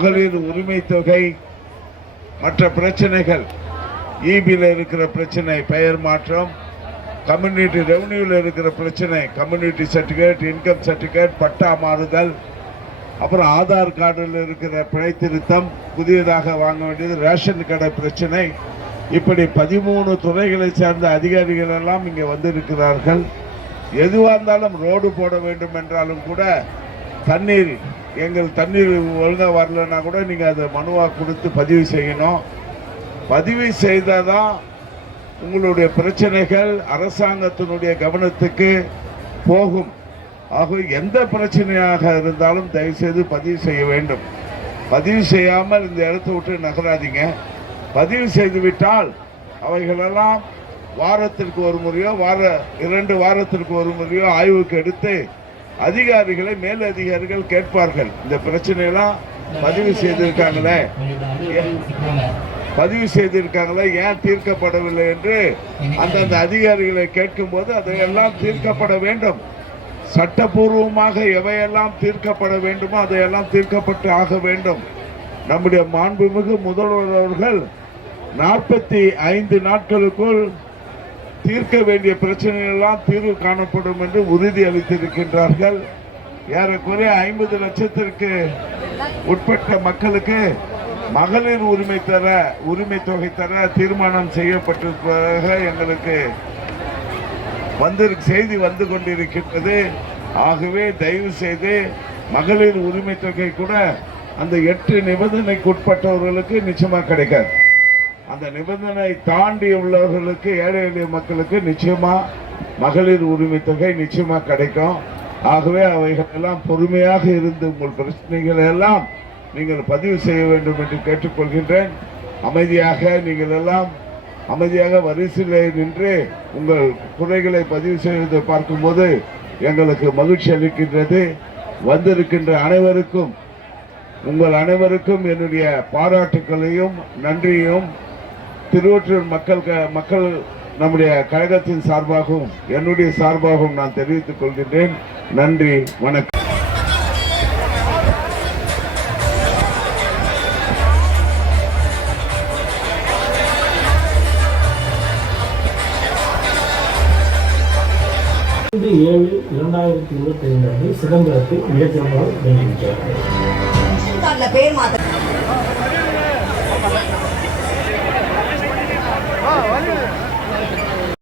மகளிர் உரிமை தொகை, மற்ற பிரச்சனைகள், ஈபியில் இருக்கிற பிரச்சனை, பெயர் மாற்றம், கம்யூனிட்டி ரெவன்யூவில் இருக்கிற பிரச்சனை, கம்யூனிட்டி சர்டிஃபிகேட், இன்கம் சர்டிஃபிகேட், பட்டா மாறுதல், அப்புறம் ஆதார் கார்டில் இருக்கிற பிழை திருத்தம், புதியதாக வாங்க வேண்டியது, ரேஷன் கடை பிரச்சனை, இப்படி 13 துறைகளை சேர்ந்த அதிகாரிகள் எல்லாம் இங்கே வந்திருக்கிறார்கள். எதுவாக இருந்தாலும் ரோடு போட வேண்டும் என்றாலும் கூட தண்ணீர், எங்கள் தண்ணீர் ஒழுங்காக வரலன்னா கூட நீங்கள் அதை மனுவாக கொடுத்து பதிவு செய்யணும். பதிவு செய்தால் தான் உங்களுடைய பிரச்சனைகள் அரசாங்கத்தினுடைய கவனத்துக்கு போகும். ஆகவே எந்த பிரச்சனையாக இருந்தாலும் தயவுசெய்து பதிவு செய்ய வேண்டும். பதிவு செய்யாமல் இந்த இடத்தை விட்டு நகராதீங்க. பதிவு செய்துவிட்டால் அவைகளெல்லாம் வாரத்திற்கு ஒரு முறையோ 2 வாரத்திற்கு ஒரு முறையோ ஆய்வுக்கு எடுத்து அதிகாரிகளை, மேல் அதிகாரிகள் கேட்பார்கள். இந்த பிரச்சனையெல்லாம் பதிவு செய்திருக்காங்களே, ஏன் தீர்க்கப்படவில்லை என்று அந்தந்த அதிகாரிகளை கேட்கும் போது அதையெல்லாம் தீர்க்கப்பட வேண்டும். சட்டபூர்வமாக எவையெல்லாம் தீர்க்கப்பட வேண்டுமோ அதையெல்லாம் தீர்க்கப்பட்டு ஆக வேண்டும். நம்முடைய மாண்புமிகு முதல்வர் அவர்கள் 45 நாட்களுக்குள் தீர்க்க வேண்டிய பிரச்சனைகளெல்லாம் தீர்வு காணப்படும் என்று உறுதி அளித்திருக்கின்றார்கள். ஏறக்குறைய 50 லட்சத்திற்கு உட்பட்ட மக்களுக்கு மகளிர் உரிமை தொகை தர தீர்மானம் செய்யப்பட்டிருப்பதாக எங்களுக்கு செய்தி வந்து கொண்டிருக்கின்றது. ஆகவே தயவு செய்து மகளிர் உரிமை தொகை கூட அந்த 8 நிபந்தனைக்கு உட்பட்டவர்களுக்கு நிச்சயமாக கிடைக்காது. அந்த நிபந்தனை தாண்டி உள்ளவர்களுக்கு, ஏழை எளிய மக்களுக்கு நிச்சயமா மகளிர் உரிமை தொகை நிச்சயமா கிடைக்கும். ஆகவே அவைகள் எல்லாம் பொறுமையாக இருந்து உங்கள் பிரச்சனைகளை எல்லாம் நீங்கள் பதிவு செய்ய வேண்டும் என்று கேட்டுக்கொள்கின்றேன். நீங்கள் எல்லாம் அமைதியாக வரிசையில் நின்று உங்கள் குறைகளை பதிவு செய்வதை பார்க்கும்போது எங்களுக்கு மகிழ்ச்சி அளிக்கின்றது. வந்திருக்கின்ற அனைவருக்கும், உங்கள் அனைவருக்கும் என்னுடைய பாராட்டுக்களையும் நன்றியையும் திருவொற்றியூர் மக்கள் நம்முடைய கழகத்தின் சார்பாகவும் என்னுடைய சார்பாகவும் நான் தெரிவித்துக் கொள்கின்றேன். நன்றி, வணக்கம். இது 7/2025 சிதம்பரத்தில் மிகச்சிறப்பாக